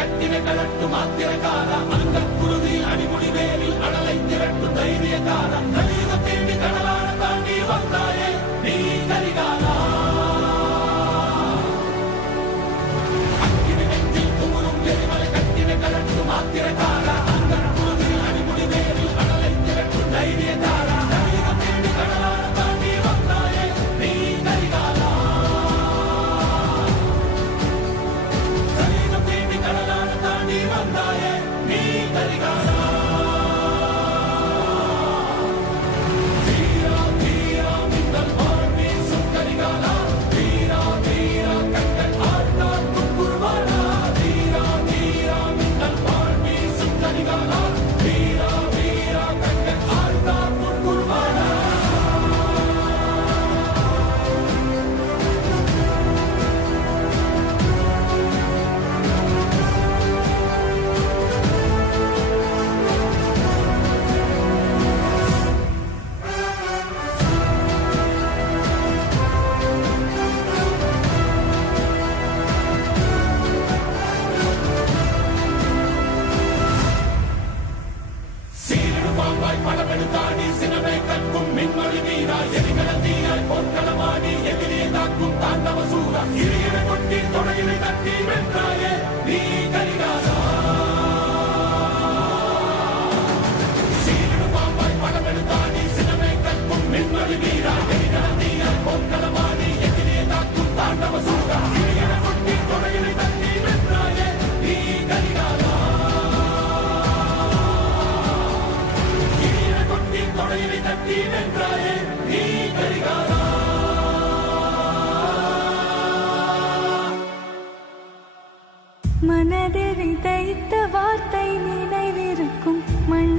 கட்டினை கலட்டும் ஆத்திரக்கார அந்த குருதி அடிமுடி வேலில் அடலை திரட்டும் தைரியக்கார கலியுக தேடி கடலான தாண்டி வந்தாயே நீ கரிகாலா அக்கினி நெஞ்சில் குமுறும் எரிமலை கட்டினை கலட்டும் ஆத்திரக்கார அந்த குருதி அடிமுடி வேலில் அடலை திரட்டும் தைரியக்கார கலியுக தேடி கடலான தாண்டி வந்தாயே நீ கரிகாலா கலியுக தேடி கடலான தாண்டி வந்தாயே நீ கரிகாலா படமெடுத்தாடி சினமே கற்கும் மின்மொழி வீரா எரிகல தீயாய் போர்க்களமாடி எதிரியை தாக்கும் தாண்டவ சூரா இறையினை கொட்டி தொடையினை தட்டி வென்றாயே நீ கரிகாலா சீரிடு பாம்பாய் படமெடுத்தாடி சினமே கற்கும் மின்மொழி வீரா எரிகல தீயாய் போர்க்களமாடி எதிரியை தாக்கும் தாண்டவ சூரா இறையினை கொட்டி தொடையினை தட்டி வென்றாயே நீ கரிகாலா தொடையினை தட்டி வென்றாயே நீ கரிகாலா மனதில் விதைத்த வார்த்தை நினைவிருக்கும் மண்